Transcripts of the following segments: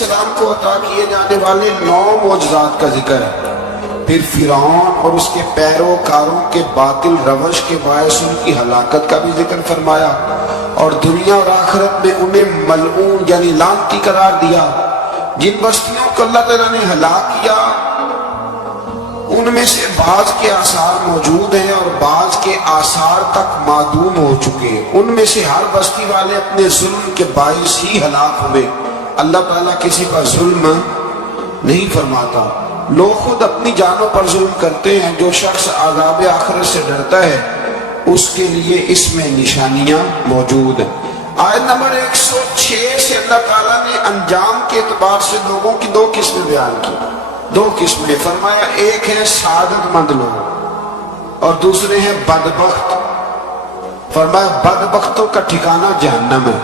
السلام کو عطا کیے جانے والے 9 معجزات کا ذکر ہے۔ پھر فرعون اور اس کے پیروکاروں کے باطل روش کے باعث ان کی ہلاکت کا بھی ذکر فرمایا، اور دنیا اور آخرت میں انہیں ملعون یعنی لعنتی قرار دیا۔ جن بستیوں کو اللہ تعالیٰ نے ہلاک کیا ان میں سے بعض کے آثار موجود ہیں اور بعض کے آثار تک معدوم ہو چکے۔ ان میں سے ہر بستی والے اپنے ظلم کے باعث ہی ہلاک ہوئے۔ اللہ تعالیٰ کسی پر ظلم نہیں فرماتا، لوگ خود اپنی جانوں پر ظلم کرتے ہیں۔ جو شخص عذاب آخرت سے ڈرتا ہے اس کے لیے اس میں نشانیاں موجود ہیں۔ آیت نمبر 106 سے اللہ تعالیٰ نے انجام کے اعتبار سے لوگوں کی 2 قسمیں بیان کی۔ 2 قسمیں فرمایا، ایک ہے سعادت مند لوگ اور دوسرے ہیں بدبخت۔ فرمایا بدبختوں کا ٹھکانہ جہنم ہے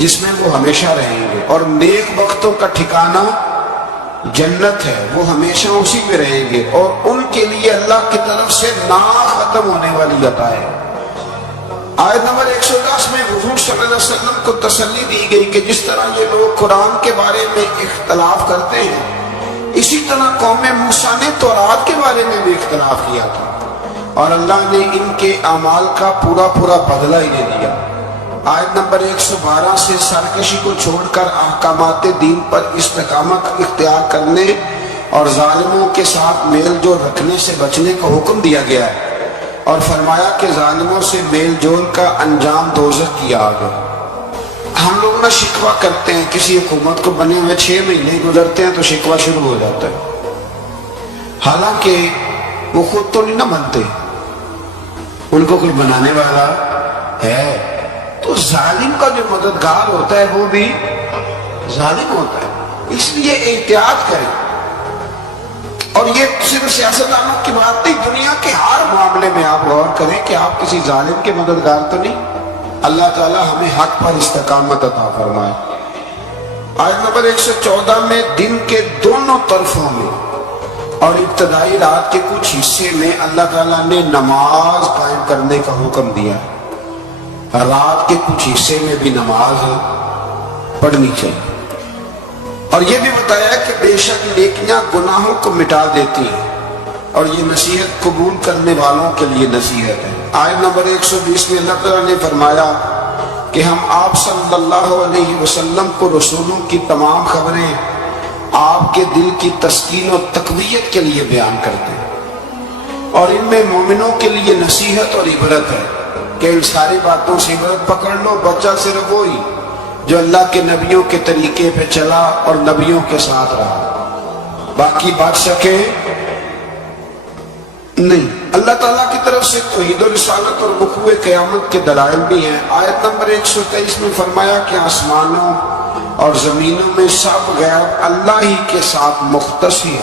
جس میں وہ ہمیشہ رہیں گے، اور نیک بختوں کا ٹھکانہ جنت ہے، وہ ہمیشہ اسی میں رہیں گے، اور ان کے لیے اللہ کی طرف سے نا ختم ہونے والی عطا ہے۔ آیت نمبر 110 میں حضور صلی اللہ علیہ وسلم کو تسلی دی گئی کہ جس طرح یہ لوگ قرآن کے بارے میں اختلاف کرتے ہیں، اسی طرح قوم موسیٰ نے تورات کے بارے میں بھی اختلاف کیا تھا، اور اللہ نے ان کے اعمال کا پورا بدلہ ہی دے دیا۔ آیت نمبر 112 سے سرکشی کو چھوڑ کر احکامات دین پر استقامت اختیار کرنے اور ظالموں کے ساتھ میل جول رکھنے سے بچنے کا حکم دیا گیا ہے، اور فرمایا کہ ظالموں سے میل جول کا انجام دوزخ کی آگ ہے۔ ہم لوگ نہ شکوہ کرتے ہیں، کسی حکومت کو بنے ہوئے 6 مہینے گزرتے ہیں تو شکوہ شروع ہو جاتا ہے، حالانکہ وہ خود تو نہیں نہ بنتے، ان کو کوئی بنانے والا ہے۔ تو ظالم کا جو مددگار ہوتا ہے وہ بھی ظالم ہوتا ہے، اس لیے احتیاط کریں۔ اور یہ صرف سیاستدانوں کی بات نہیں، دنیا کے ہر معاملے میں آپ غور کریں کہ آپ کسی ظالم کے مددگار تو نہیں۔ اللہ تعالی ہمیں حق پر استقامت عطا فرمائے۔ آیت نمبر 114 میں دن کے دونوں طرفوں میں اور ابتدائی رات کے کچھ حصے میں اللہ تعالیٰ نے نماز قائم کرنے کا حکم دیا ہے۔ رات کے کچھ حصے میں بھی نماز پڑھنی چاہیے، اور یہ بھی بتایا کہ بے شک نیکیاں گناہوں کو مٹا دیتی ہیں، اور یہ نصیحت قبول کرنے والوں کے لیے نصیحت ہے۔ آیت نمبر 120 میں اللہ تعالیٰ نے فرمایا کہ ہم آپ صلی اللہ علیہ وسلم کو رسولوں کی تمام خبریں آپ کے دل کی تسکین و تقویت کے لیے بیان کرتے ہیں، اور ان میں مومنوں کے لیے نصیحت اور عبرت ہے کہ ان ساری باتوں سے عبرت پکڑ لو۔ بچہ صرف وہی جو اللہ کے نبیوں کے طریقے پہ چلا اور نبیوں کے ساتھ رہا، باقی بات سکے نہیں۔ اللہ تعالیٰ کی طرف سے توحید و رسالت اور وقوع قیامت کے دلائل بھی ہیں۔ آیت نمبر 123 میں فرمایا کہ آسمانوں اور زمینوں میں سب غیب اللہ ہی کے ساتھ مختص ہے،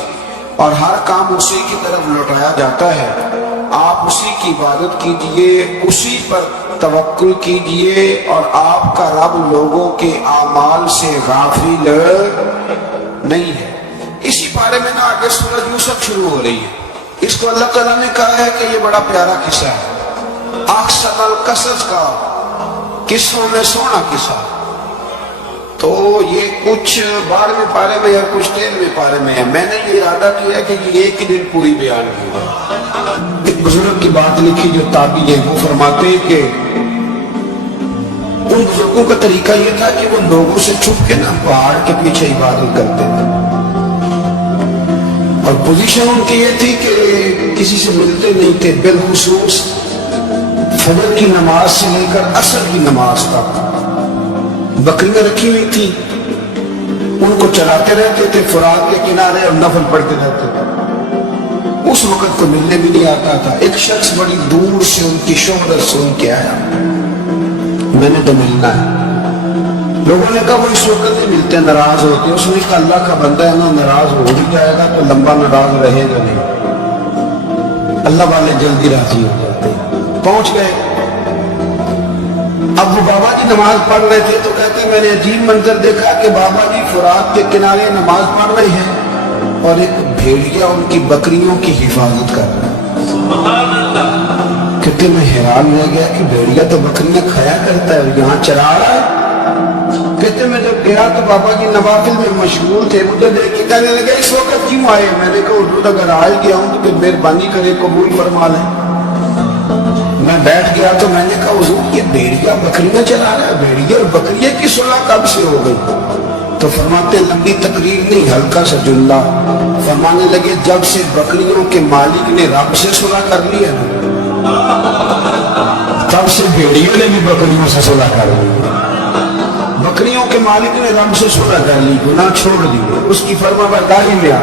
اور ہر کام اسی کی طرف لوٹایا جاتا ہے۔ آپ اسی کی عبادت کیجئے، اسی پر توکل کیجئے، اور آپ کا رب لوگوں کے اعمال سے غافل نہیں ہے۔ اسی بارے میں نا آگے سورۃ یوسف شروع ہو رہی ہے۔ اس کو اللہ تعالیٰ نے کہا ہے کہ یہ بڑا پیارا قصہ ہے، احسن القصص کا، قصوں میں سونا قصہ۔ تو یہ کچھ 12ویں پارے میں یا کچھ 13ویں پارے میں ہے۔ میں نے یہ ارادہ کیا کہ یہ ایک ہی دن پوری بیان کی ہے۔ ایک بزرگ کی بات لکھی جو تابعی ہے، وہ فرماتے ہیں کہ ان بزرگوں کا طریقہ یہ تھا کہ وہ لوگوں سے چھپ کے نا پہاڑ کے پیچھے عبادت کرتے تھے، اور پوزیشن ان کی یہ تھی کہ کسی سے ملتے نہیں تھے، بالخصوص فجر کی نماز سے لے کر عصر کی نماز تک بکریاں رکھی ہوئی تھی، ان کو چلاتے رہتے تھے فرات کے کنارے اور نفل پڑھتے رہتے تھے۔ اس وقت کو ملنے بھی نہیں آتا تھا۔ ایک شخص بڑی دور سے ان کی شہرت سن کے آیا، میں نے تو ملنا ہے۔ لوگوں نے کہا وہ اس وقت نہیں ملتے، ناراض ہوتے۔ اس نے کہا اللہ کا بندہ ہے نا، ناراض ہو بھی جائے گا تو لمبا ناراض رہے گا نہیں، اللہ والے جلدی راضی ہو جاتے ہیں۔ پہنچ گئے، اب وہ بابا جی نماز پڑھ رہے تھے تو کہتے میں نے عجیب منظر دیکھا کہ بابا جی فرات کے کنارے نماز پڑھ رہے ہیں اور ایک بھیڑیا ان کی بکریوں کی حفاظت کر رہا ہے۔ کہتے میں حیران رہ گیا کہ بھیڑیا تو بکریاں کھایا کرتا ہے، یہاں چرا رہا ہے۔ کہتے میں جب گیا تو بابا جی نوافل میں مشغول تھے، مجھے دیکھ کے کہنے لگے اس وقت کیوں آئے؟ میں نے کہا حضور اگر آ گیا ہوں تو پھر مہربانی کرے قبول فرما لیں۔ میں بیٹھ گیا تو میں نے کہا حضور یہ بھیڑیا بکریاں چلا رہا ہے، بھیڑیا اور بکریے کی صلح کب سے ہو گئی؟ تو فرماتے لمبی تقریر نہیں، ہلکا سا جملہ۔ فرمانے لگے جب سے بکریوں کے مالک نے رب سے صلح کر لی ہے تب سے بھیڑیوں نے بھی بکریوں سے صلح کر لی۔ بکریوں کے مالک نے رب سے صلح کر لی، گناہ چھوڑ دیے، اس کی فرما برداری میں آ،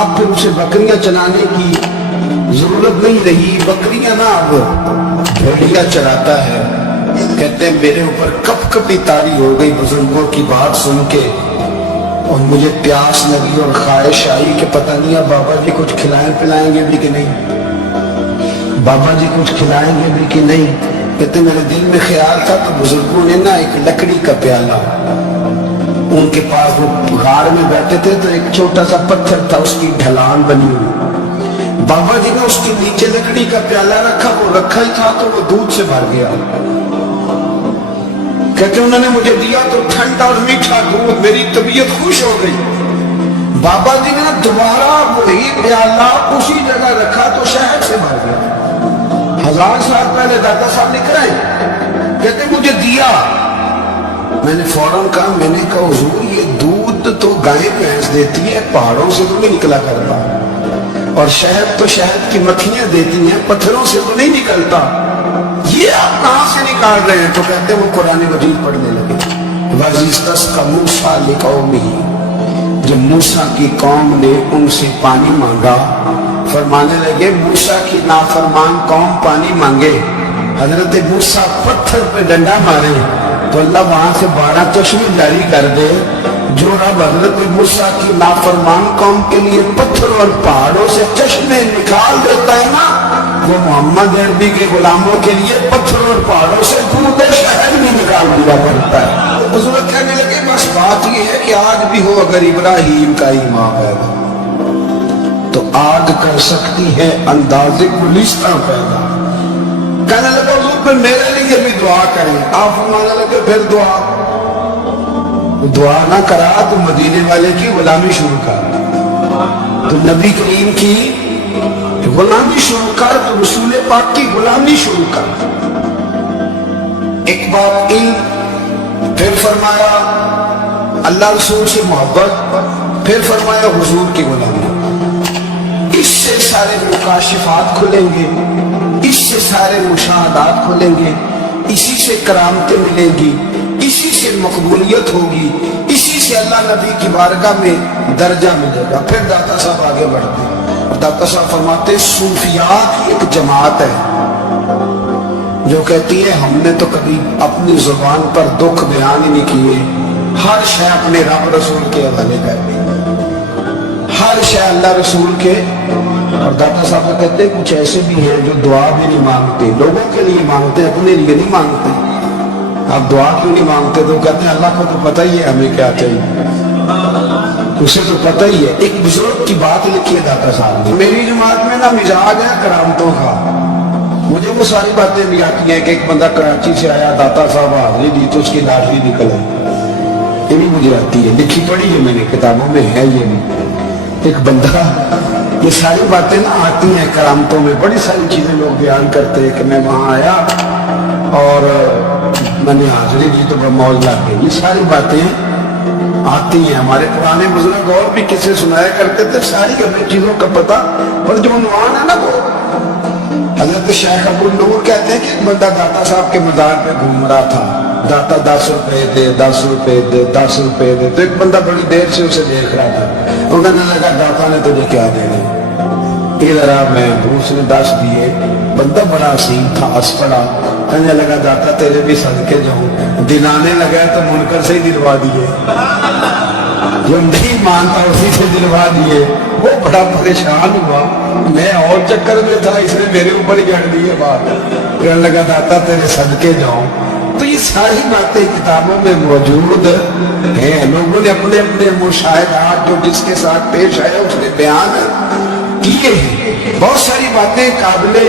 اب پھر اسے بکریاں چلانے کی ضرورت نہیں رہی، بکریاں نہ اب بھیڑیا چراتا ہے۔ کہتے ہیں میرے اوپر کپ کپی طاری ہو گئی بزرگوں کی بات سن کے، اور مجھے پیاس لگی اور خواہش آئی کہ پتہ نہیں اب بابا جی کچھ کھلائیں پلائیں گے بھی کہ نہیں، بابا جی کچھ کھلائیں گے بھی کہ نہیں۔ کہتے میرے دل میں خیال تھا تو بزرگوں نے نا ایک لکڑی کا پیالہ، ان کے پاس وہ غار میں بیٹھے تھے تو ایک چھوٹا سا پتھر تھا، اس کی ڈھلان بنی ہوئی، بابا جی نے اس کے نیچے لکڑی کا پیالہ رکھا، وہ رکھا ہی تھا تو وہ دودھ سے بھر گیا۔ کہتے انہوں نے مجھے دیا تو ٹھنڈا اور میٹھا دودھ، میری طبیعت خوش ہو گئی۔ بابا جی نے دوبارہ وہی پیالہ اسی جگہ رکھا تو شہد سے بھر گیا۔ 1000 سال پہلے دادا صاحب لکھ رہے ہیں، کہتے مجھے دیا، میں نے فوراً کہا، میں نے کہا حضور یہ دودھ تو گائے بھینس دیتی ہے، پہاڑوں سے تو نہیں نکلا کرتا، اور شہد تو شہد کی مکھیاں دیتی ہیں، پتھروں سے تو نہیں نکلتا، یہ آپ کہاں سے نکال رہے ہیں؟ تو کہتے ہیں وہ قرآن مجید پڑھنے لگے، وَإِذِ اسْتَسْقَى مُوسَىٰ لِقَوْمِهِ، جب موسیٰ کی قوم نے ان سے پانی مانگا، فرمانے لگے موسیٰ کی نافرمان قوم پانی مانگے، حضرت موسیٰ پتھر پہ ڈنڈا مارے تو اللہ وہاں سے 12 چشمے جاری کر دے۔ جو رب حضرت موسیٰ کی نافرمان قوم کے لیے پتھر اور پہاڑوں سے چشمے نکال دیتا ہے نا، وہ محمد عربی کے غلاموں کے لیے پتھر اور پہاڑوں سے دودھ شہد بھی نکال دیا کرتا ہے۔ بزرگ کہنے لگے بس بات یہ ہے کہ آج بھی ہو اگر ابراہیم کا ایمان پیدا تو آگ کر سکتی ہے اندازے گلستان پیدا۔ کہنے لگا حضور پھر میرے لیے بھی دعا کریں، آپ فرمانے لگے پھر دعا نہ کرا تو مدینے والے کی غلامی شروع کر، تو نبی کریم کی غلامی شروع کر، تو رسول پاک کی غلامی شروع کر۔ ایک بات علم، پھر فرمایا اللہ رسول سے محبت، پھر فرمایا حضور کی غلامی۔ اس سے سارے مکاشفات کھلیں گے، اس سے سارے مشاہدات کھلیں گے، اسی سے کرامتیں ملیں گی، اسی سے مقبولیت ہوگی، اسی سے اللہ نبی کی بارگاہ میں درجہ ملے گا۔ پھر داتا صاحب آگے بڑھتے ہیں، داتا صاحب فرماتے صوفیاء کی ایک جماعت ہے جو کہتی ہے ہم نے تو کبھی اپنی زبان پر دکھ بیان ہی نہیں کیے، ہر شے اپنے رب رسول کے حوالے کر دی، ہر شے اللہ رسول کے۔ اور داتا صاحب کہتے ہیں کچھ ایسے بھی ہیں جو دعا بھی نہیں مانگتے، لوگوں کے لیے مانگتے، اپنے لیے نہیں مانگتے۔ آپ دعا کیوں نہیں مانگتے؟ تو کہتے ہیں اللہ کو تو پتہ ہی ہے ہمیں کیا چاہیے، اسے تو پتہ ہی ہے۔ ایک بزرگ کی بات لکھی ہے داتا صاحب نے، میری جماعت میں نا مزاج ہے کرامتوں کا، مجھے وہ ساری باتیں بھی آتی ہیں کہ ایک بندہ کراچی سے آیا، داتا صاحب حاضری دی تو اس کی لاٹری نکل آئی، یہ بھی مجھے آتی ہے، لکھی پڑھی ہے میں نے، کتابوں میں ہے یہ بھی۔ ایک بندہ، یہ ساری باتیں نا آتی ہیں کرامتوں میں، بڑی ساری چیزیں لوگ بیان کرتے ہیں کہ میں وہاں آیا اور میں نے حاضری دی تو موج لگ گئی، یہ ساری باتیں آتی ہیں۔ ہمارے پرانے بزرگ اور بھی کسے سنایا کرتے تھے، ساری ہمیں چیزوں کا پتہ، پر جو عنوان ہے نا وہ حضرت شیخ ابو النور کہتے ہیں کہ ایک بندہ داتا صاحب کے مزار پہ گھوم رہا تھا، داتا 10 روپے دے، 10 روپے دے، 10 روپے دے، تو ایک بندہ بڑی دیر سے اسے دیکھ رہا تھا، وہ کہنے لگا داتا نے تجھے کیا دینا؟ ادھر آ، میں اس نے 10 دیے، بندہ بڑا حسین تھا، ہنس پڑا، کہنے لگا داتا تیرے بھی صدقے جاؤں، دلانے لگا تو منکر سے ہی دلوا دیے، جو نہیں مانتا اسی سے دلوا دیے۔ وہ بڑا پریشان ہوا، میں اور چکر میں تھا، اس نے میرے اوپر ہی جڑ دی ہے بات، کہنے لگا داتا تیرے صدقے جاؤں۔ تو یہ ساری باتیں کتابوں میں موجود ہیں، لوگوں نے اپنے اپنے مشاہدات جو جس کے ساتھ پیش آئے اس نے بیان کیے ہیں، بہت ساری باتیں قابل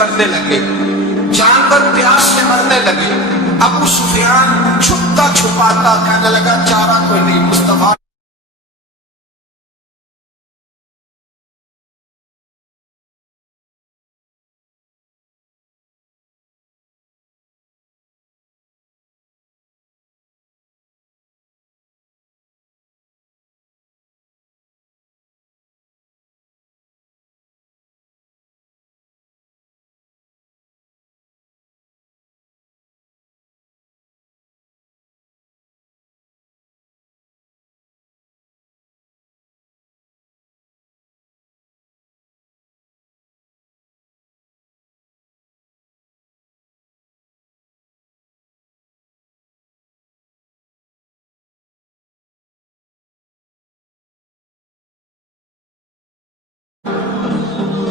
مرنے لگے، جانور پیاس سے مرنے لگے۔ ابو سفیان چھپتا چھپاتا کہنے لگا چارہ کوئی نہیں، مصطفیٰ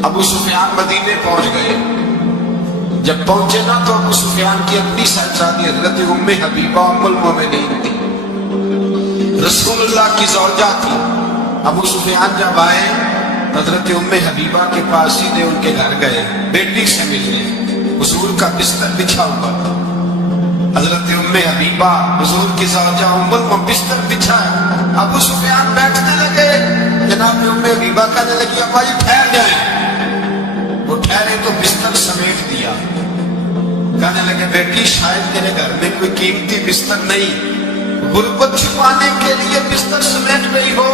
ابو سفیان مدینے پہنچ گئے۔ جب پہنچے نا تو ابو سفیان کی اپنی صاحبزادی حضرت ام حبیبہ ام المومنین تھی، رسول اللہ کی زوجہ تھی۔ ابو سفیان جب آئے حضرت ام حبیبہ کے پاس سیدھے ان کے گھر گئے، بیٹی سے ملنے۔ حضور کا بستر بچھا ہوا تھا، حضرت ام حبیبہ حضور کی زوجہ ام المومنین بستر بچھایا، ابو سفیان بیٹھنے لگے۔ جناب ام حبیبہ کہنے لگی ابا جی ٹھہر جائیں۔ وہ ٹھہرے تو بستر سمیٹ دیا، کہنے لگے بیٹی شاید تیرے گھر میں کوئی قیمتی بستر نہیں، غربت چھپانے کے لیے بستر سمیٹ گئی ہو۔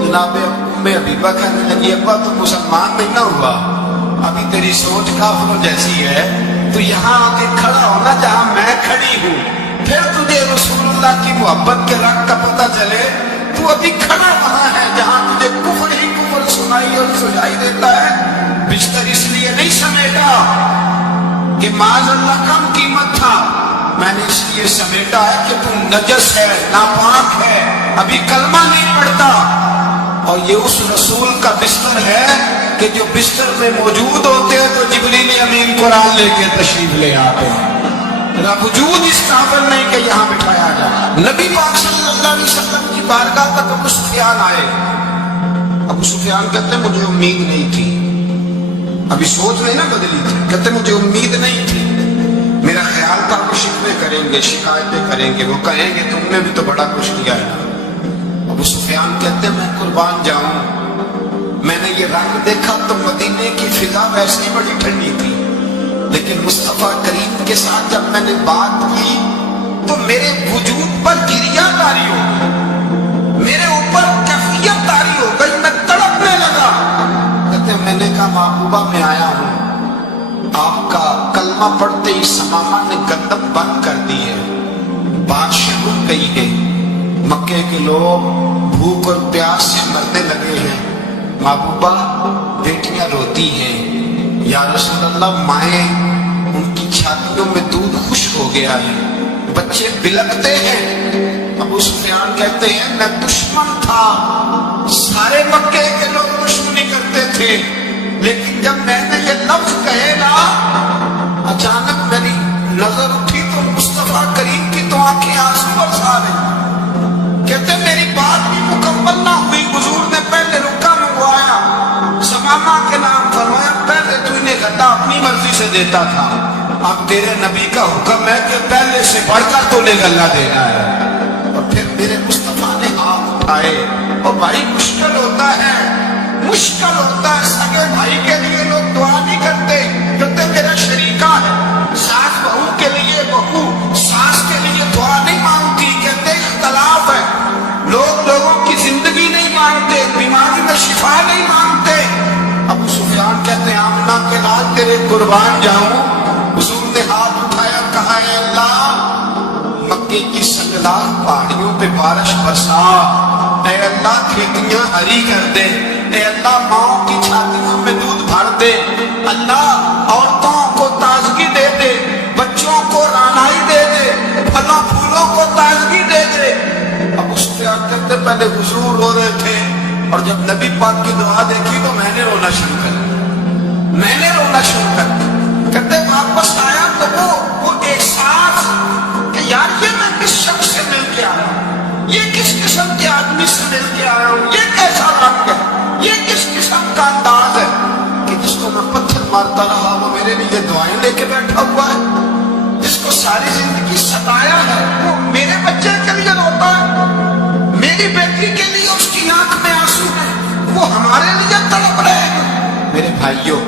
جناب ام حبیبہ کہنے لگی ابا تو مسلمان نہیں نہ ہوا، ابھی تیری سوچ کافروں جیسی ہے، تو یہاں آ کے کھڑا ہونا جہاں میں کھڑی ہوں، پھر تجھے رسول اللہ کی محبت کے رنگ کا پتہ چلے۔ تو ابھی کھڑا وہاں ہے جہاں تجھے کفر ہی کفر سنائی اور سجائی دیتا ہے۔ بستر اس لیے نہیں سمیٹا کہ معاذ اللہ کم قیمت تھا، میں نے اس لیے سمیٹا ہے کہ تم نجس ہے، ناپاک ہے، ابھی کلمہ نہیں پڑھتا۔ اور یہ اس رسول کا بستر ہے کہ جو بستر میں موجود ہوتے ہیں تو جبریل امین قرآن لے کے تشریف لے آتے ہیں۔ میرا وجود اس قابل نہیں کہ یہاں بٹھایا جائے۔ نبی پاک صلی اللہ علیہ وسلم کی بارگاہ تک ابو سفیان آئے۔ ابو سفیان کہتے ہیں مجھے امید نہیں تھی، ابھی سوچ نہیں نہ بدلی تھی، کہتے مجھے امید نہیں تھی، میرا خیال تھا وہ شکوے کریں گے، شکایتیں کریں گے، وہ کہیں گے تم نے بھی تو بڑا کچھ کیا ہے۔ ابو سفیان کہتے ہیں میں قربان جاؤں، میں نے یہ رنگ دیکھا تو مدینے کی فضا ویسے ہی بڑی ٹھنڈی تھی، لیکن مصطفیٰ کریم کے ساتھ جب میں نے بات کی تو میرے وجود پر گریہ طاری ہو گئی، میرے اوپر کیفیت طاری ہو گئی، میں تڑپنے لگا۔ کہتے میں نے کہا محبوبہ میں آیا ہوں، آپ کا کلمہ پڑھتے ہی سماما نے گندم بند کر دی ہے، بارشیں رک گئی ہے، مکے کے لوگ بھوک اور پیاس سے مرنے لگے ہیں، محبوبہ بیٹیاں روتی ہیں، یا رسول اللہ مائیں ان کی چھاتیوں میں دودھ خشک ہو گیا ہے، بچے بلکتے ہیں۔ ابو سفیان کہتے ہیں میں دشمن تھا، سارے مکے کے لوگ دشمنی کرتے تھے، لیکن جب میں نے یہ لفظ کہے نا اچانک میری نظر اٹھی تو مصطفیٰ کریم کی تو آنکھیں آنسو برسا رہی۔ کہتے میری بات بھی مکمل نہ ہوئی، حضور نے پہلے رکا منگوایا، سمامہ کے نام فرمایا، پہلے تو انہیں گھٹا اپنی مرضی سے دیتا تھا، اب تیرے نبی کا حکم ہے کہ پہلے سے بڑھ کر تو نے گلہ دینا ہے۔ اور پھر میرے مصطفیٰ نے ہاتھ اٹھائے، اور بھائی مشکل ہوتا ہے، مشکل ہوتا ہے، سگے بھائی کے لیے لوگ دعا نہیں کرتے، کہتے میرا شریکہ ہے، ساس بہو کے لیے بہو ساس کے لیے دعا نہیں مانگتی، کہتے اختلاف ہے، لوگ لوگوں کی زندگی نہیں مانگتے، بیماری میں شفا نہیں مانگتے۔ ابو سفیان کہتے ہیں آمنہ کے لال تیرے قربان جاؤں۔ حضور نے ہاتھ اٹھایا، کہا اے اللہ مکے کی سنگلاخ پہاڑیوں پہ بارش برسا، اے اللہ کھیتیاں ہری کر دے، اے اللہ ماؤں کی چھاتیوں میں دودھ بھر دے، اللہ عورتوں کو تازگی دے دے، بچوں کو رانائی دے دے، پھلوں پھولوں کو تازگی دے دے۔ ابو سفیان کہتے پہلے حضور رو رہے تھے، اور جب نبی پاک کی دعا دیکھی تو میں نے رونا شروع کر دیا، میں نے رونا شروع کر دیا۔ کہتے واپس آیا تو وہ احساس کہ یار یہ میں کس شخص سے مل کے آیا ہوں، یہ کس قسم کے آدمی سے مل کے آیا ہوں، یہ کیسا رنگ ہے، یہ کس قسم کا انداز ہے کہ جس کو میں پتھر مارتا رہا وہ میرے لیے لے کے بیٹھا ہوا ہے، جس کو ساری زندگی ستایا ہے، وہ میرے بچے کے لیے روتا ہے، میری بیٹی کے لیے اس کی آنکھ میں آنسو ہے، وہ ہمارے لیے تڑپ رہے ہیں۔ میرے بھائیوں،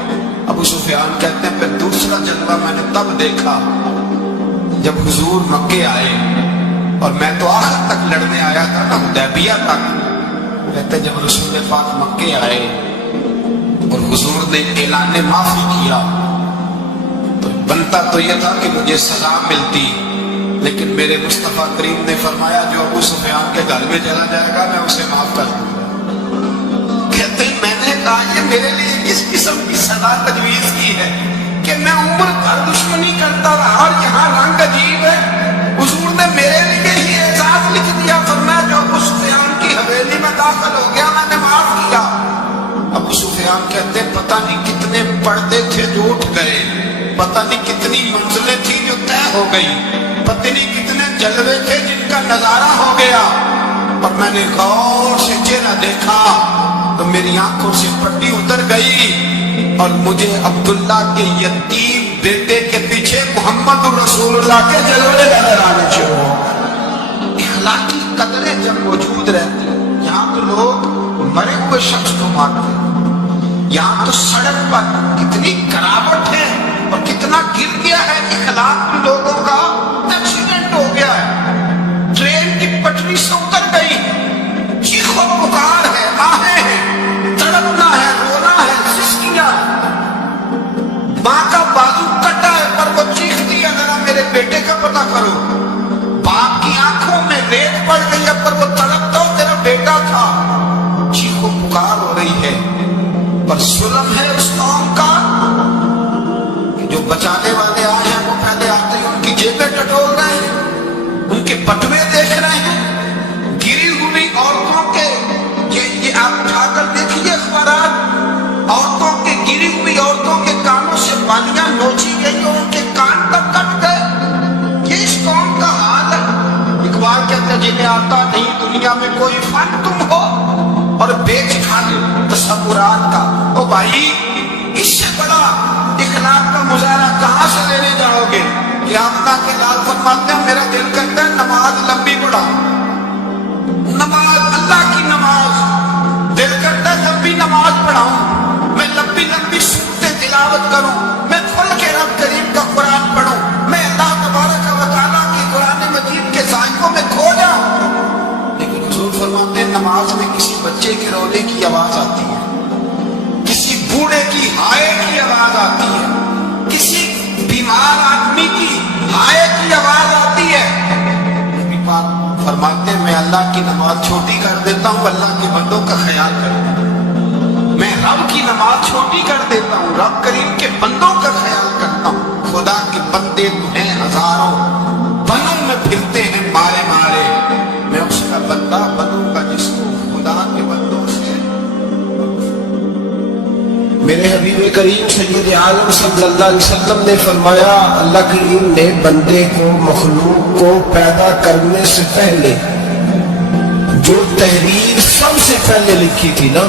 ابو سفیان کہتے ہیں پھر دوسرا جلوہ میں نے تب دیکھا جب حضور مکے آئے، اور میں تو آخر تک لڑنے آیا تھا نا، حدیبیہ تک۔ کہتے ہیں جب رسول پاک مکے آئے اور حضور نے اعلان معافی کیا تو بنتا تو یہ تھا کہ مجھے سزا ملتی، لیکن میرے مصطفیٰ کریم نے فرمایا جو ابو سفیان کے گھر میں چلا جائے گا میں اسے معاف کر دوں گا۔ کہتے ہیں میں نے کہا یہ میرے لیے کس قسم کی سزا تجویز کی ہے کہ میں عمر بھر دشمنی کرتا رہا، اور یہاں رنگ عجیب ہے، حضور نے میرے لیے ہی اعزاز لکھ دیا، فرمایا جو ابو سفیان کی حویلی میں داخل ہو گیا میں نے معاف کیا۔ ابو سفیان کہتے ہیں پتہ نہیں کتنے پردے تھے جو اٹھ گئے، پتہ نہیں کتنی منزلیں تھیں جو طے ہو گئی، پتہ نہیں کتنے جلوے تھے جن کا نظارہ ہو گیا، اور میں نے غور سے چہرہ دیکھا تو میری آنکھوں سے پٹی اتر گئی، اور مجھے عبداللہ کے یتیم بیٹے کے پیچھے محمد رسول اللہ کے جلوے نظر آنے شروع ہو گئے۔ اخلاقی قدریں جب موجود رہتی ہیں، یہاں تو لوگ مرے ہوئے شخص کو مارتے ہیں، یہاں تو سڑک پر کتنی کراوٹ ہے اور کتنا گر گیا ہے، اخلاق لوگوں کا ایکسیڈنٹ ہو گیا ہے، ٹرین کی پٹری سے اتر گئی، چیخ و پکار ہے، آہیں ہیں، تڑپنا ہے، رونا ہے، سسکیاں، ماں کا بازو کٹا ہے پر وہ چیختی ہے ذرا میرے بیٹے کا پتہ کرو، باپ کی آنکھوں میں ریت پڑ گئی ہے پر وہ تڑپتا ہو تیرا بیٹا تھا، چیخ و پکار ہو رہی ہے۔ پر ظلم ہے اس قوم کا کہ جو بچانے والے آئے ہیں وہ پہلے آتے ہیں ان کی جیبیں ٹٹول رہے ہیں، ان کے بٹوے دیکھ رہے ہیں، گری ہوئی عورتوں کے، یہ آپ اٹھا کر دیکھیے اخبارات، عورتوں کے گری ہوئی عورتوں کے کانوں سے بالیاں نوچی گئی اور ان کے کان تک کٹ گئے۔ یہ اس قوم کا حال ہے۔ اقبال کہتے ہیں جنہیں آتا نہیں دنیا میں کوئی فن تم ہو اور بیچ کھانے تصورات کا۔ او بھائی اس سے بڑا اخلاق کا مظاہرہ کہاں سے لینے جاؤ گے؟ قیامت کے لال فرماتے ہیں میرا دل کرتا ہے نماز لمبی پڑھاؤں، نماز اللہ کی نماز، دل کرتا ہے لمبی نماز پڑھاؤں، میں لمبی لمبی سورتیں تلاوت کروں، میں کھل کے رب کریم کا قرآن پڑھوں، میں اللہ تبارک و تعالیٰ کی قرآن مجید کے ذائقوں میں کھو جاؤں۔ لیکن حضور فرماتے ہیں نماز میں کسی بچے کے رونے کی آواز آتی ہے، کسی بوڑھے کی ہائے کی آواز آتی ہے، کسی بیمار آدمی کی ہائے کی آواز آتی ہے۔ نبی پاک فرماتے ہیں میں اللہ کی نماز چھوٹی کر دیتا ہوں اللہ کے بندوں کا خیال کرتا ہوں، میں رب کی نماز چھوٹی کر دیتا ہوں رب کریم کے بندوں کا خیال کرتا ہوں۔ خدا کے بندے تو ہیں ہزاروں، بنوں میں پھرتے ہیں مارے مارے، میں اس کا بندہ بنوں گا جس کو خدا کے بندوں سے۔ میرے حبیب کریم سید عالم صلی اللہ علیہ وسلم نے فرمایا اللہ کریم نے بندے کو مخلوق کو پیدا کرنے سے پہلے جو تحریر سب سے پہلے لکھی تھی نا،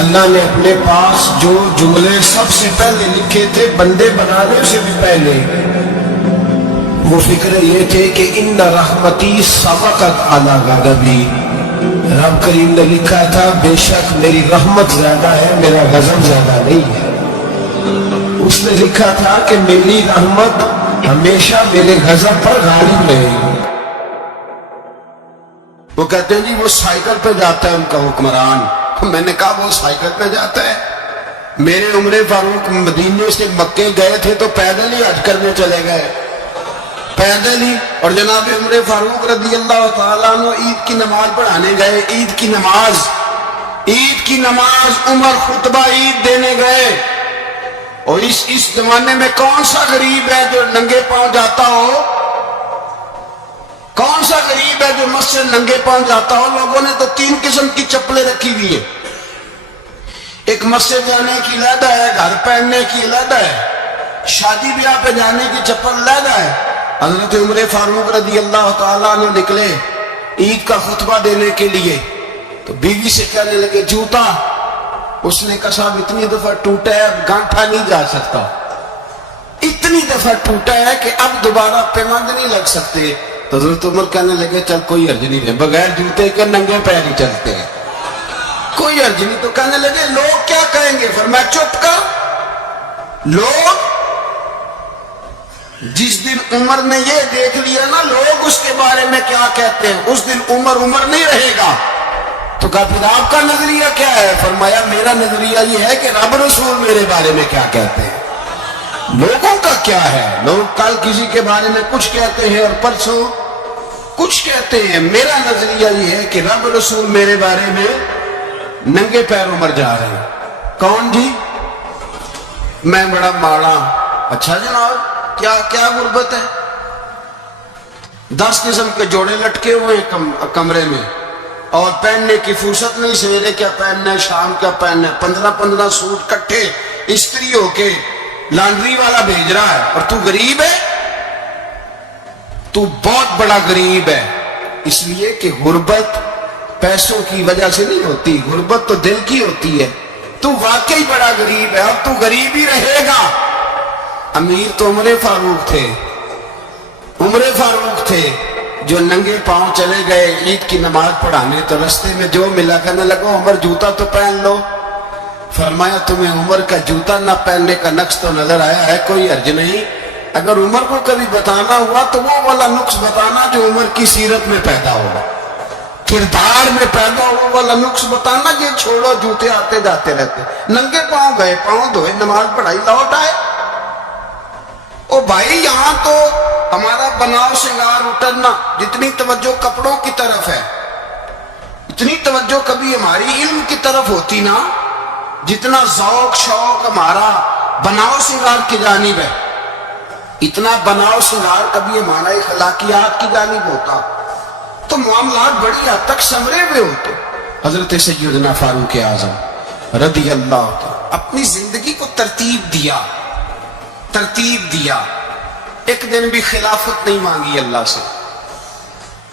اللہ نے اپنے پاس جو جملے سب سے پہلے لکھے تھے بندے بنانے سے بھی پہلے، وہ فکر یہ تھے کہ ان رحمتی سبقت علی غضبی، رب کریم نے لکھا تھا بے شک میری رحمت زیادہ ہے میرا غضب زیادہ نہیں ہے۔ اس نے لکھا تھا کہ میری رحمت ہمیشہ میرے غضب پر غالب رہے گی۔ وہ کہتے ہیں جی وہ سائیکل پہ جاتا ہے ان کا حکمران، میں نے کہا وہ سائیکل پہ جاتا ہے؟ میرے عمر فاروق مدینے سے مکے گئے تھے تو پیدل ہی حج کرنے چلے گئے، پیدل ہی، اور جناب عمر فاروق رضی اللہ تعالیٰ عنہ عید کی نماز پڑھانے گئے، عید کی نماز عمر خطبہ عید دینے گئے، اور اس زمانے میں کون سا غریب ہے جو ننگے پاؤں جاتا ہو؟ کون سا غریب ہے جو مسجد ننگے پاؤں جاتا ہو؟ لوگوں نے تو 3 قسم کی چپلیں رکھی ہوئی ہے، ایک مسجد جانے کی علیحدہ ہے، گھر پہننے کی علیحدہ ہے، شادی بیاہ پہ جانے کی چپل علیحدہ ہے۔ حضرت عمر فاروق رضی اللہ تعالیٰ عنہ نکلے عید کا خطبہ دینے کے لیے تو بیوی سے کہنے لگے جوتا، اس نے کہا صاحب اتنی دفعہ ٹوٹا ہے اب گانٹھا نہیں جا سکتا، اتنی دفعہ ٹوٹا ہے کہ اب دوبارہ پیمند نہیں لگ سکتے. تو حضرت عمر کہنے لگے چل کوئی حرج نہیں ہے، بغیر جوتے کے ننگے پیر ہی چلتے ہیں، کوئی حرج نہیں. تو کہنے لگے لوگ کیا کہیں گے؟ فرمایا چپ کر. لوگ جس دن عمر نے یہ دیکھ لیا نا لوگ اس کے بارے میں کیا کہتے ہیں، اس دن عمر نہیں رہے گا. تو کہا پھر آپ کا نظریہ کیا ہے؟ فرمایا میرا نظریہ یہ ہے کہ رب رسول میرے بارے میں کیا کہتے ہیں. لوگوں کا کیا ہے؟ لوگ کل کسی کے بارے میں کچھ کہتے ہیں اور پرسوں کچھ کہتے ہیں. میرا نظریہ یہ ہے کہ رب رسول میرے بارے میں ننگے پیر عمر جا رہے ہیں. کون جی؟ میں بڑا ماڑا. اچھا جناب کیا غربت ہے؟ 10 قسم کے جوڑے لٹکے ہوئے ہیں کمرے میں اور پہننے کی فرصت نہیں. سویرے کیا پہننا ہے، شام کیا پہننا ہے، 15 سوٹ کٹھے استری ہو کے لانڈری والا بھیج رہا ہے اور تو غریب ہے. تو بہت بڑا غریب ہے. اس لیے کہ غربت پیسوں کی وجہ سے نہیں ہوتی، غربت تو دل کی ہوتی ہے. تو واقعی بڑا غریب ہے اور تو غریب ہی رہے گا. امیر تو عمر فاروق تھے، عمر فاروق تھے جو ننگے پاؤں چلے گئے عید کی نماز پڑھانے. تو رستے میں جو ملا کہنے لگا عمر جوتا تو پہن لو. فرمایا تمہیں عمر کا جوتا نہ پہننے کا نقص تو نظر آیا ہے؟ کوئی حرج نہیں. اگر عمر کو کبھی بتانا ہوا تو وہ والا نقص بتانا جو عمر کی سیرت میں پیدا ہوا، کردار میں پیدا ہوا والا نقص بتانا. یہ چھوڑو جوتے آتے جاتے رہتے. ننگے پاؤں گئے، پاؤں دھوئے، نماز پڑھائی، لوٹ آئے. او بھائی یہاں تو ہمارا بناؤ سنگار اترنا، جتنی توجہ کپڑوں کی طرف ہے اتنی توجہ کبھی ہماری علم کی طرف ہوتی نا. جتنا ذوق شوق ہمارا بناؤ سنگار کی جانب ہے اتنا بناؤ سنگار کبھی ہمارا اخلاقیات کی جانب ہوتا تو معاملات بڑی حد تک سنورے ہوئے ہوتے. حضرت سیدنا فاروق اعظم رضی اللہ عنہ اپنی زندگی کو ترتیب دیا. ایک دن بھی خلافت نہیں مانگی اللہ سے.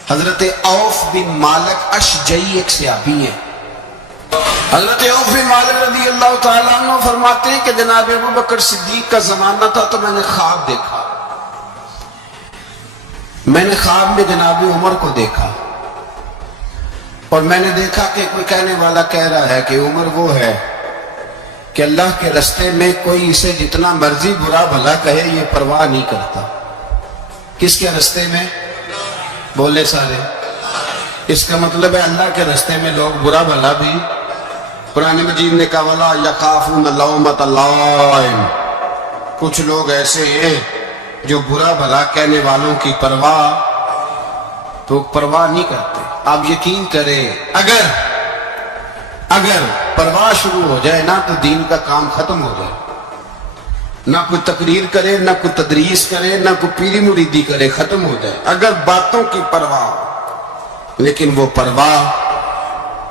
حضرت عوف بن مالک اشجعی ایک صحابی ہیں. حضرت عوف بن مالک رضی اللہ تعالیٰ عنہ فرماتے ہیں کہ جناب ابو بکر صدیق کا زمانہ تھا تو میں نے خواب دیکھا. میں نے خواب میں جناب عمر کو دیکھا اور میں نے دیکھا کہ کوئی کہنے والا کہہ رہا ہے کہ عمر وہ ہے کہ اللہ کے رستے میں کوئی اسے جتنا مرضی برا بھلا کہے یہ پرواہ نہیں کرتا. کس کے رستے میں؟ بولے سارے. اس کا مطلب ہے اللہ کے رستے میں لوگ برا بھلا بھی. قرآن مجید نے کہا وَلَا يَخَافُونَ لَوْمَةَ لَائِمٍ. کچھ لوگ ایسے ہیں جو برا بھلا کہنے والوں کی پرواہ نہیں کرتے. آپ یقین کریں اگر پرواہ شروع ہو جائے نا تو دین کا کام ختم ہو جائے. نہ کوئی تقریر کرے، نہ کوئی تدریس کرے، نہ کوئی پیری مریدی کرے، ختم ہو جائے اگر باتوں کی پرواہ. لیکن وہ پرواہ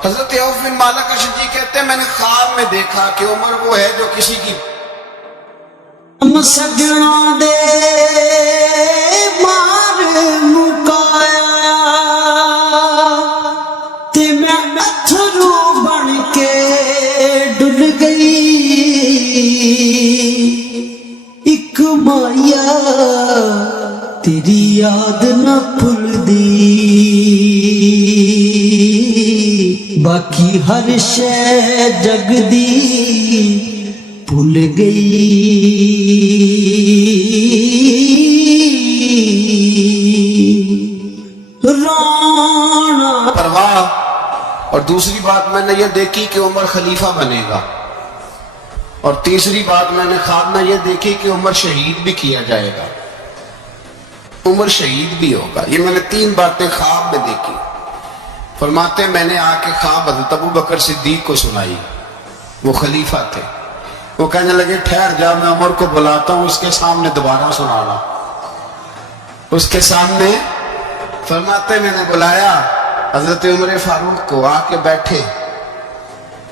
حضرت عوف بن مالک اشجعی کہتے ہیں میں نے خواب میں دیکھا کہ عمر وہ ہے جو کسی کی سجنا دے مار مکایا تے میں اتھرو بن کے ڈل گئی. ایک مایا تیری یاد نہ بھول دی، باقی ہر شے جگ دی بھول گئی. پرواہ. اور دوسری بات میں نے یہ دیکھی کہ عمر خلیفہ بنے گا. اور تیسری بات میں نے خواب میں یہ دیکھی کہ عمر شہید بھی کیا جائے گا، عمر شہید بھی ہوگا. یہ میں نے 3 باتیں خواب میں دیکھی. فرماتے ہیں میں نے آ کے خواب حضرت ابو بکر صدیق کو سنائی. وہ خلیفہ تھے. وہ کہنے لگے ٹھہر جا میں عمر کو بلاتا ہوں اس کے سامنے دوبارہ سنانا. اس کے سامنے فرماتے میں نے بلایا حضرت عمر فاروق کو. آ کے بیٹھے.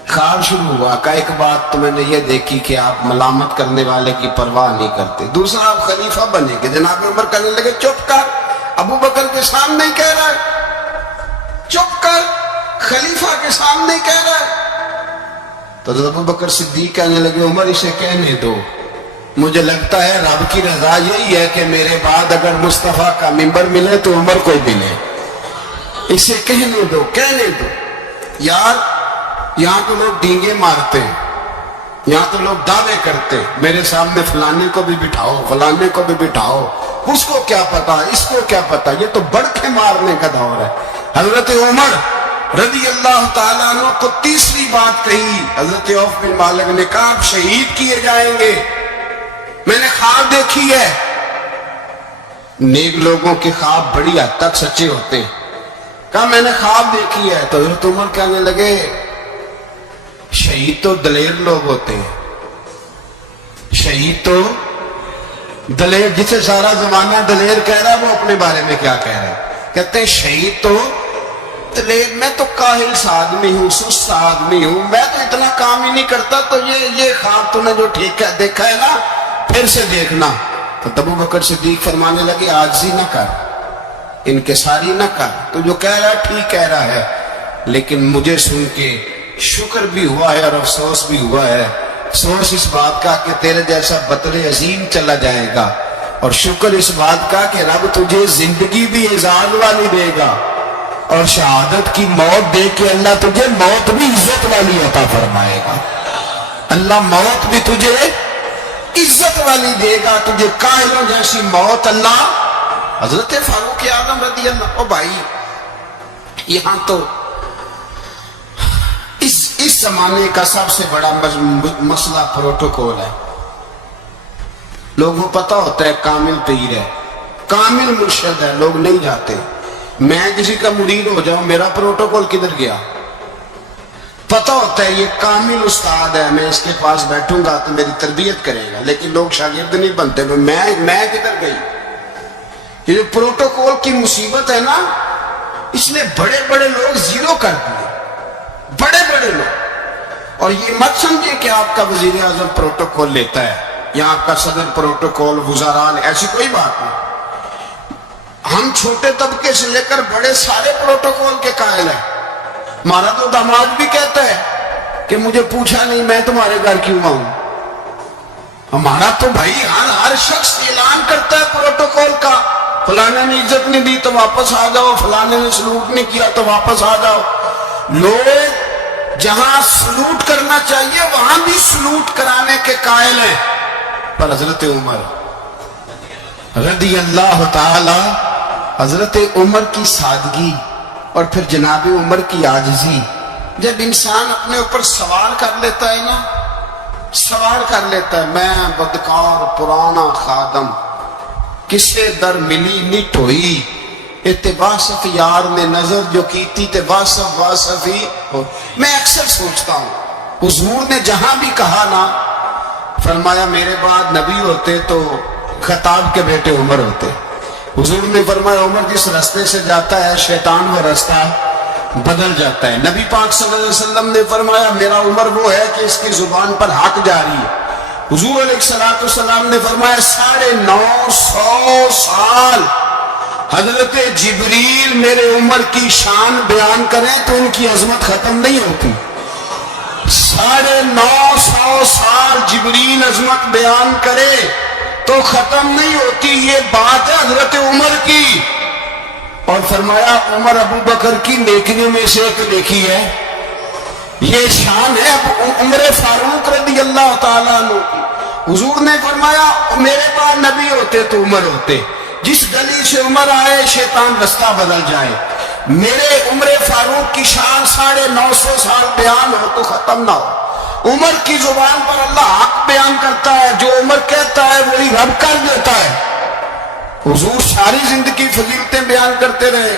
خواب شروع ہوا. کہ ایک بات تو میں نے یہ دیکھی کہ آپ ملامت کرنے والے کی پرواہ نہیں کرتے. دوسرا آپ خلیفہ بنے گے. جناب عمر کہنے لگے چپ کر، ابو بکر کے سامنے ہی کہہ رہا ہے، چپ کر، خلیفہ کے سامنے ہی کہہ رہا ہے. تو ابو بکر صدیق کہنے لگے عمر اسے کہنے دو، مجھے لگتا ہے رب کی رضا یہی ہے کہ میرے بعد اگر مصطفیٰ کا منبر ملے تو عمر کو ملے. اسے کہنے دو. یار یہاں تو لوگ ڈینگے مارتے ہیں, یہاں تو لوگ دعوے کرتے ہیں, میرے سامنے فلانے کو بھی بٹھاؤ, فلانے کو بھی بٹھاؤ, اس کو کیا پتا, اس کو کیا پتا, یہ تو بڑکے مارنے کا دور ہے. حضرت عمر رضی اللہ تعالیٰ عنہ کو تیسری بات کہی. حضرت عوف بن مالک نے کہا آپ شہید کیے جائیں گے, میں نے خواب دیکھی ہے. نیک لوگوں کے خواب بڑی حد تک سچے ہوتے ہیں. کہا میں نے خواب دیکھی ہے. تو حضرت عمر کہنے لگے شہید تو دلیر لوگ ہوتے ہیں, شہید تو دلیر, جسے سارا زمانہ دلیر کہہ رہا ہے وہ اپنے بارے میں کیا کہہ رہا ہے, کہتے ہیں شہید تو دلیر, میں تو کاہل سا آدمی ہوں, سست سا آدمی ہوں, میں تو اتنا کام ہی نہیں کرتا, تو یہ خواب تو نے جو ٹھیک ہے دیکھا ہے نا پھر سے دیکھنا. تو ابو بکر صدیق فرمانے لگے عاجزی نہ کر, انکساری نہ کر, تو جو کہہ رہا ہے ٹھیک کہہ رہا ہے, لیکن مجھے سن کے شکر بھی ہوا ہے اور افسوس بھی ہوا ہے. افسوس اس بات کا کہ تیرے جیسا بطل عظیم چلا جائے گا, اور شکر اس بات کا کہ رب تجھے زندگی بھی اعزاز والی دے گا, اور شہادت کی موت دے کے اللہ تجھے موت بھی عزت والی عطا فرمائے گا. اللہ موت بھی تجھے عزت والی دے گا, تجھے کاہلوں جیسی موت اللہ. حضرت فاروق اعظم رضی اللہ, او بھائی یہاں تو اس زمانے کا سب سے بڑا مسئلہ پروٹوکول ہے. لوگوں کو پتا ہوتا ہے کامل پیر ہے, کامل مرشد ہے, لوگ نہیں جاتے. میں کسی کا مرید ہو جاؤں, میرا پروٹوکول کدھر گیا؟ پتا ہوتا ہے یہ کامل استاد ہے, میں اس کے پاس بیٹھوں گا تو میری تربیت کرے گا, لیکن لوگ شاگرد نہیں بنتے. میں کدھر گئی؟ یہ جو پروٹوکول کی مصیبت ہے نا, اس نے بڑے بڑے لوگ زیرو کر دیے, بڑے بڑے لوگ. اور یہ مت سمجھے کہ آپ کا وزیر اعظم پروٹوکول لیتا ہے یا آپ کا صدر پروٹوکول, وزراء, ایسی کوئی بات نہیں. ہم چھوٹے طبقے سے لے کر بڑے سارے پروٹوکول کے قائل ہیں. ہمارا تو داماد بھی کہتا ہے کہ مجھے پوچھا نہیں میں تمہارے گھر کیوں آؤں. ہمارا تو بھائی ہر شخص اعلان کرتا ہے پروٹوکول کا, فلانے نے عزت نہیں دی تو واپس آ جاؤ, فلانے نے سلوٹ نہیں کیا تو واپس آ جاؤ. لوگ جہاں سلوٹ کرنا چاہیے وہاں بھی سلوٹ کرانے کے قائل ہیں. پر حضرت عمر رضی اللہ تعالی, حضرت عمر کی سادگی اور پھر جناب عمر کی عاجزی, جب انسان اپنے اوپر سوال کر لیتا ہے نا, سوال کر لیتا ہے میں بدکار پرانا خادم, کسے در ملی نٹ ہوئی, اتباسف یار نے نظر جو کی تھی تباسف واسفی ہو. میں اکثر سوچتا ہوں حضور نے جہاں بھی کہا نا, فرمایا میرے بعد نبی ہوتے تو خطاب کے بیٹے عمر ہوتے. حضور نے فرمایا عمر جس رستے سے جاتا ہے شیطان وہ رستہ بدل جاتا ہے. نبی پاک صلی اللہ علیہ وسلم نے فرمایا میرا عمر وہ ہے کہ اس کی زبان پر حق جاری ہے. حضور علیہ السلام نے فرمایا 950 سال حضرت جبریل میرے عمر کی شان بیان کریں تو ان کی عظمت ختم نہیں ہوتی. 950 سال جبریل عظمت بیان کرے تو ختم نہیں ہوتی. یہ بات ہے حضرت عمر کی. اور فرمایا عمر ابو بکر کی نیکیوں میں سے ایک دیکھی ہے, یہ شان ہے عمر فاروق رضی اللہ تعالیٰ عنہ کی. حضور نے فرمایا میرے پاس نبی ہوتے تو عمر ہوتے, جس گلی سے عمر آئے شیطان رستہ بدل جائے. میرے عمر فاروق کی شان 950 سال بیان ہو تو ختم نہ ہو. عمر کی زبان پر اللہ حق بیان کرتا ہے, جو عمر کہتا ہے وہی رب کر دیتا ہے. حضور ساری زندگی فضیلتیں بیان کرتے رہے,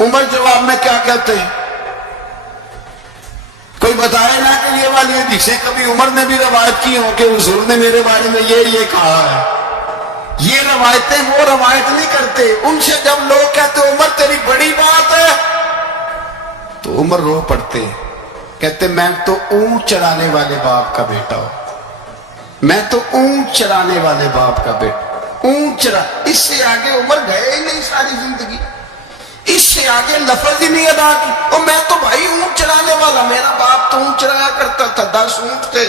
عمر جواب میں کیا کہتے ہیں؟ کوئی بتائے نا کہ یہ والی حدیثیں کبھی عمر نے بھی روایت کی ہوں کہ حضور نے میرے بارے میں یہ کہا ہے. یہ روایتیں وہ روایت نہیں کرتے. ان سے جب لوگ کہتے عمر تیری بڑی بات ہے تو عمر رو پڑتے, کہتے میں تو اونٹ چرانے والے باپ کا بیٹا ہوں, میں تو اونٹ چرانے والے باپ کا بیٹا, اونٹ چرا. اس سے آگے عمر گئے ہی نہیں ساری زندگی, اس سے آگے لفظ ہی نہیں ادا کی. اور میں تو بھائی اونٹ چرانے والا, میرا باپ تو اونٹ چرایا کرتا تھا, 10 اونٹ تھے.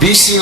20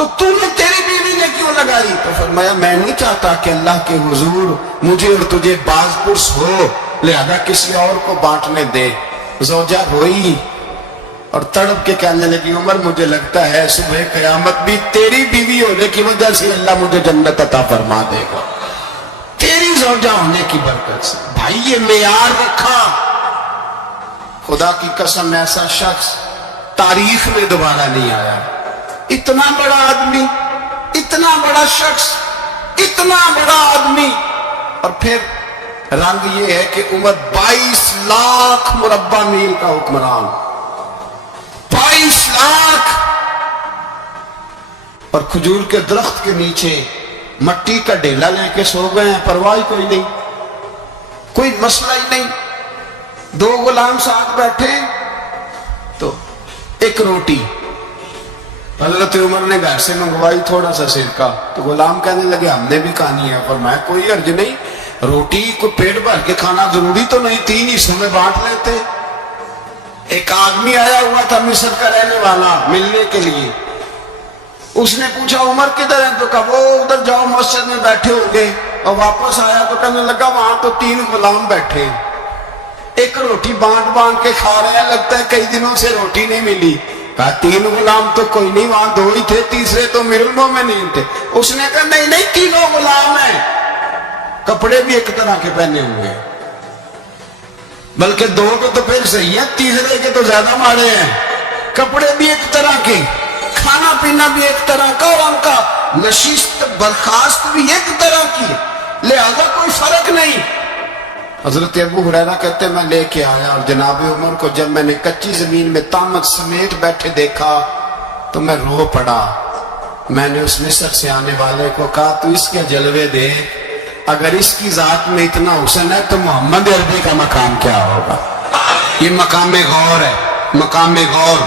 تو تھی تیری بیوی نے کیوں لگائی؟ تو فرمایا میں نہیں چاہتا کہ اللہ کے حضور مجھے اور تجھے باز پرس ہو، لہذا کسی اور کو بانٹنے دے۔ زوجہ روئی اور تڑپ کے کہنے لگی عمر مجھے لگتا ہے صبح قیامت بھی تیری بیوی ہونے کی وجہ سے اللہ مجھے جنت عطا فرما دے گا، تیری زوجہ ہونے کی برکت سے۔ بھائی یہ معیار رکھا، خدا کی قسم ایسا شخص تاریخ میں دوبارہ نہیں آیا۔ اتنا بڑا آدمی، اتنا بڑا شخص، اتنا بڑا آدمی، اور پھر رنگ یہ ہے کہ عمر 22 لاکھ مربع میل کا حکمران، 22 لاکھ، اور کھجور کے درخت کے نیچے مٹی کا ڈھیلا لے کے سو گئے ہیں، پرواہ کوئی نہیں، کوئی مسئلہ ہی نہیں۔ 2 غلام ساتھ بیٹھے تو ایک روٹی حضرت عمر نے گھر سے منگوائی، تھوڑا سا سرکہ، تو غلام کہنے لگے ہم نے بھی کھانی ہے، فرمایا کوئی حرج نہیں، روٹی کو پیٹ بھر کے کھانا ضروری تو نہیں، 3 حصوں میں بانٹ لیتے۔ ایک آدمی آیا ہوا تھا مصر کا رہنے والا ملنے کے لیے، اس نے پوچھا عمر کدھر ہے؟ تو کہا وہ ادھر جاؤ مسجد میں بیٹھے ہوں گے، اور واپس آیا تو کہنے لگا وہاں تو 3 غلام بیٹھے ہیں، ایک روٹی بانٹ بانٹ کے کھا رہے ہیں، لگتا ہے کئی دنوں سے روٹی نہیں ملی۔ کہا 3 غلام تو کوئی نہیں، وہاں 2 ہی تھے، تیسرے تو امیر المومنین تھے۔ اس نے کہا نہیں نہیں 3 غلام ہیں، کپڑے بھی ایک طرح کے پہنے ہوئے ہیں، بلکہ 2 کو تو پھر صحیح ہے، تیسرے کے تو زیادہ مارے ہیں، کپڑے بھی ایک طرح کے، کھانا پینا بھی ایک طرح کا، اور ان کا نشست برخاست بھی ایک طرح کی، لہذا کوئی فرق نہیں۔ حضرت ابو ہریرہ کہتے ہیں میں لے کے آیا، اور جناب عمر کو جب میں نے کچی زمین میں تامت سمیٹ بیٹھے دیکھا تو میں رو پڑا۔ میں نے اس مصر سے آنے والے کو کہا تو اس کے جلوے دے، اگر اس کی ذات میں اتنا حسن ہے تو محمد عربی کا مقام کیا ہوگا؟ یہ مقام غور ہے، مقام غور۔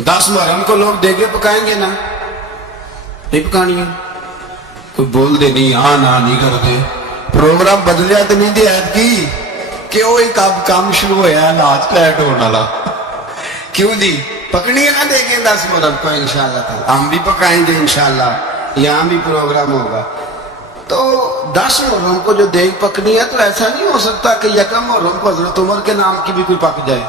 10 محرم کو لوگ دیگے پکائیں گے نا، نہیں پکانی ہے، کوئی بول دے نہیں، ہاں نہ نہیں کر دے، پروگرام بدلیا تو نہیں دی عید کی کہ وہ ایک اب کام شروع ہوا ہے لاج لیٹ ہونے والا، کیوں دی پکڑی ہے نا دیکھیں 10 محرم کو انشاءاللہ تعالی، ہم بھی پکائیں گے انشاءاللہ، یہاں بھی پروگرام ہوگا۔ تو 10 محرم کو جو دیگ پکنی ہے تو ایسا نہیں ہو سکتا کہ یکم محرم کو حضرت عمر کے نام کی بھی کوئی پک جائے۔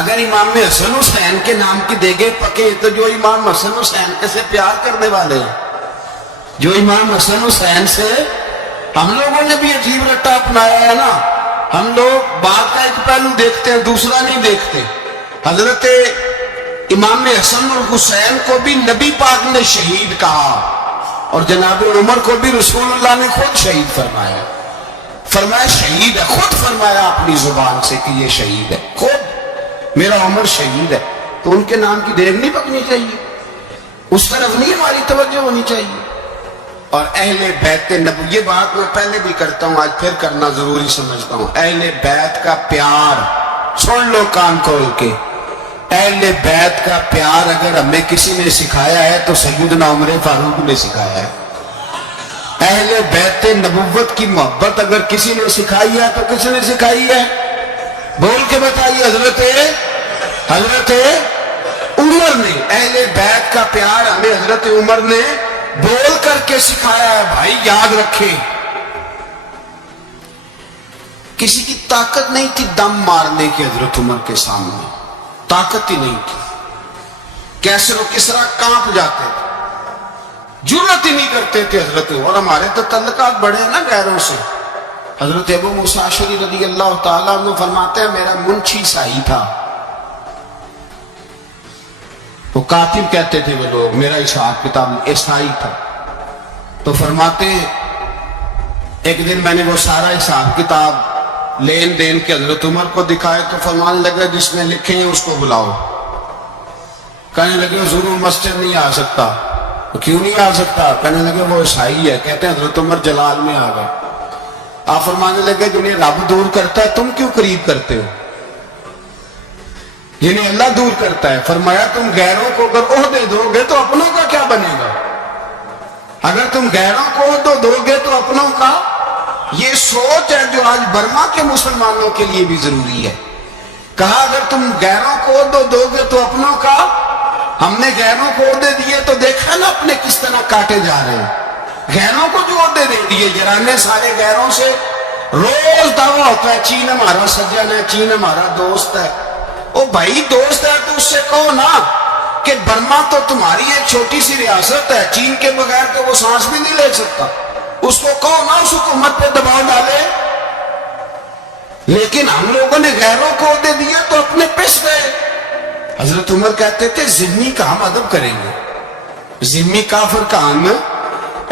اگر امام حسن حسین کے نام کی دیگیں پکے تو جو امام حسن حسین سے پیار کرنے والے ہیں، جو امام حسن حسین سے، ہم لوگوں نے بھی عجیب رٹا اپنایا ہے نا، ہم لوگ بات کا ایک پہلو دیکھتے ہیں دوسرا نہیں دیکھتے۔ حضرت امام حسن اور حسین کو بھی نبی پاک نے شہید کہا، اور جناب عمر کو بھی رسول اللہ نے خود شہید فرمایا، فرمایا شہید ہے، خود فرمایا اپنی زبان سے کہ یہ شہید ہے، خود میرا عمر شہید ہے۔ تو ان کے نام کی دیگ نہیں پکنی چاہیے، اس طرف نہیں ہماری توجہ ہونی چاہیے۔ اور اہل بیت نبوی، یہ بات میں پہلے بھی کرتا ہوں آج پھر کرنا ضروری سمجھتا ہوں، اہل بیت کا پیار، سن لو کان کھول کے، اہل بیت کا پیار اگر ہمیں کسی نے سکھایا ہے تو سیدنا عمر فاروق نے سکھایا ہے۔ اہل بیت نبوت کی محبت اگر کسی نے سکھائی ہے تو کس نے سکھائی ہے؟ بول کے بتائیے، حضرت عمر نے۔ اہل بیت کا پیار ہمیں حضرت عمر نے بول کر کے سکھایا ہے۔ بھائی یاد رکھیں، کسی کی طاقت نہیں تھی دم مارنے کی حضرت عمر کے سامنے، طاقت ہی نہیں تھی، کیسر و کسرا کانپ جاتے تھے، جرأت ہی نہیں کرتے تھے حضرت عمر۔ اور ہمارے تو تعلقات بڑے ہیں نا غیروں سے۔ حضرت ابو موسیٰ اشعری رضی اللہ تعالیٰ عنہ فرماتے ہیں میرا منشی عیسائی تھا، وہ کاتب کہتے تھے وہ لوگ، میرا حساب کتاب عیسائی تھا۔ تو فرماتے ہیں ایک دن میں نے وہ سارا حساب کتاب لین دین کے حضرت عمر کو دکھائے تو فرمانے لگے جس نے لکھے ہیں اس کو بلاؤ۔ کہنے لگے حضور وہ مسجد نہیں آ سکتا۔ کیوں نہیں آ سکتا؟ کہنے لگے وہ عیسائی ہے۔ کہتے ہیں حضرت عمر جلال میں آ گئے۔ آپ فرمانے لگے جنہیں رب دور کرتا ہے تم کیوں قریب کرتے ہو؟ جنہیں اللہ دور کرتا ہے۔ فرمایا تم غیروں کو اگر عہدے دو گے تو اپنوں کا کیا بنے گا؟ اگر تم غیروں کو عہدے دو گے تو اپنوں کا، یہ سوچ ہے جو آج برما کے مسلمانوں کے لیے بھی ضروری ہے۔ کہا اگر تم غیروں کو عہدے دو گے تو اپنوں کا؟ ہم نے غیروں کو عہدے دیے تو دیکھا نا اپنے کس طرح کاٹے جا رہے ہیں. غیروں کو جو عہدے دے دیے جرانے سارے غیروں سے. روز دعویٰ ہوتا ہے چین ہمارا سجن ہے، چین ہمارا دوست ہے. او بھائی دوست ہے تو اس سے کہو نا کہ برما تو تمہاری ایک چھوٹی سی ریاست ہے، چین کے بغیر تو وہ سانس بھی نہیں لے سکتا. اس کو کہو نا اس حکومت پہ دباؤ ڈالے. لیکن ہم لوگوں نے غیروں کو عہدے دیے تو اپنے پس گئے. حضرت عمر کہتے تھے ذمہ کا ہم ادب کریں گے. ذمہ کافر کا ہم،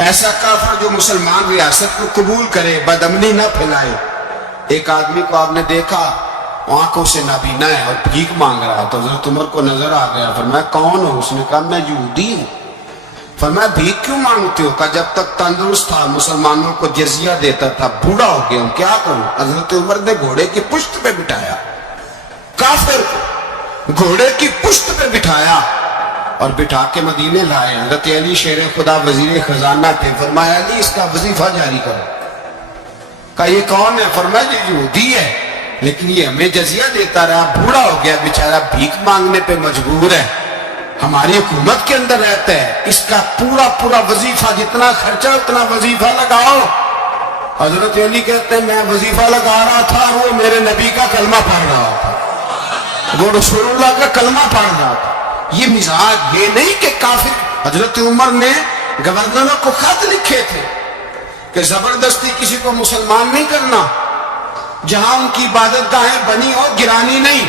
ایسا کافر جو مسلمان ریاست کو قبول کرے، بدامنی نہ پھیلائے. ایک آدمی کو آپ نے دیکھا آنکھوں سے نابینا ہے اور بھیک مانگ رہا تو حضرت عمر کو نظر آ گیا. فرمایا کون ہو؟ اس نے کہا میں یہودی ہوں. فرمایا بھیک کیوں مانگتے ہو؟ کہا جب تک تندرست تھا مسلمانوں کو جزیہ دیتا تھا، بوڑھا ہو گیا ہوں کیا کروں؟ حضرت عمر نے گھوڑے کی پشت پہ بٹھایا کافر کو، گھوڑے کی پشت پہ بٹھایا اور بٹھا کے مدینے لائے. حضرت علی شیر خدا وزیر خزانہ تھے. فرمایا علی اس کا وظیفہ جاری کرو. کہا یہ کون ہے؟ فرمایا یہ یہودی ہے لیکن یہ ہمیں جزیہ دیتا رہا، بوڑھا ہو گیا بیچارہ، بھیک مانگنے پہ مجبور ہے، ہماری حکومت کے اندر رہتا ہے، اس کا پورا وظیفہ جتنا خرچہ اتنا وظیفہ لگاؤ. حضرت علی کہتے ہیں میں وظیفہ لگا رہا تھا اور وہ میرے نبی کا کلمہ پڑھ رہا تھا، وہ رسول اللہ کا کلمہ پڑھ رہا تھا. یہ مزاج، یہ نہیں کہ کافر. حضرت عمر نے گورنروں کو خط لکھے تھے کہ زبردستی کسی کو مسلمان نہیں کرنا، جہاں ان کی عبادت گاہیں بنی ہو گرانی نہیں،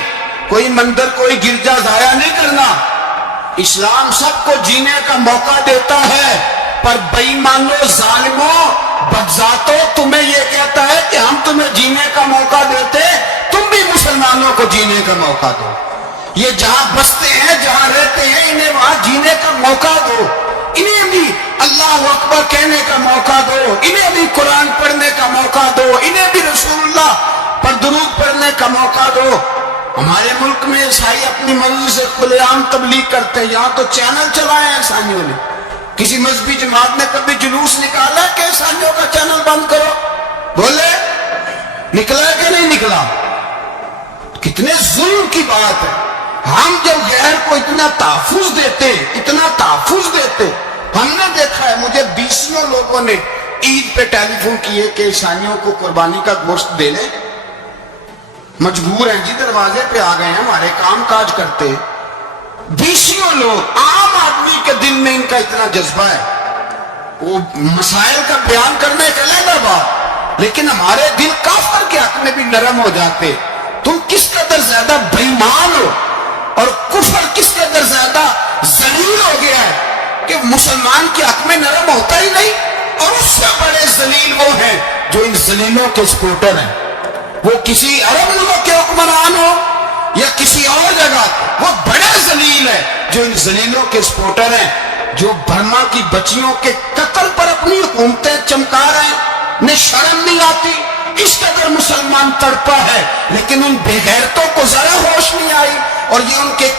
کوئی مندر کوئی گرجا ضائع نہیں کرنا. اسلام سب کو جینے کا موقع دیتا ہے، پر بے ایمانوں، ظالموں، بدذاتوں تمہیں یہ کہتا ہے کہ ہم تمہیں جینے کا موقع دیتے، تم بھی مسلمانوں کو جینے کا موقع دو. یہ جہاں بستے ہیں جہاں رہتے ہیں انہیں وہاں جینے کا موقع دو، انہیں بھی اللہ اکبر کہنے کا موقع دو، انہیں بھی قرآن پڑھنے کا موقع دو، انہیں بھی رسول اللہ پر درود پڑھنے کا موقع دو. ہمارے ملک میں عیسائی اپنی مرضی سے کھلے عام تبلیغ کرتے ہیں. یہاں تو چینل چلائے ہیں عیسائیوں نے. کسی مذہبی جماعت نے کبھی جلوس نکالا کہ عیسائیوں کا چینل بند کرو؟ بولے نکلا کہ نہیں نکلا؟ کتنے ظلم کی بات ہے. ہم جب غیر کو اتنا تحفظ دیتے، اتنا تحفظ دیتے. ہم نے دیکھا ہے، مجھے 20 لوگوں نے عید پہ ٹیلی فون کیے کہ عیسائیوں کو قربانی کا گوشت دے لیں. مجبور ہیں جی، دروازے پہ آ گئے ہیں، ہمارے کام کاج کرتے. 20 لوگ، عام آدمی کے دل میں ان کا اتنا جذبہ ہے، وہ مسائل کا بیان کرنے کا علیحدہ بات، لیکن ہمارے دل کافر کے حق میں بھی نرم ہو جاتے. تم کس قدر زیادہ بے ایمان ہو اور کفر کس قدر زیادہ ذلیل ہو گیا ہے کہ مسلمان کے حق میں نرم ہوتا ہی نہیں. اور اس سے بڑے ذلیل وہ ہیں جو ان ذلیلوں کے سپورٹر ہیں. وہ کسی عرب ملک کے حکمران ہو یا کسی اور جگہ، وہ بڑے ذلیل ہیں جو ان ذلیلوں کے سپورٹر ہیں، جو برما کی بچیوں کے قتل پر اپنی حکومتیں چمکا رہے ہیں. انہیں شرم نہیں آتی. اس قدر مسلمان تڑپا ہے لیکن ان بے غیرتوں کو ذرا ہوش نہیں آئی. اور یہ ان کے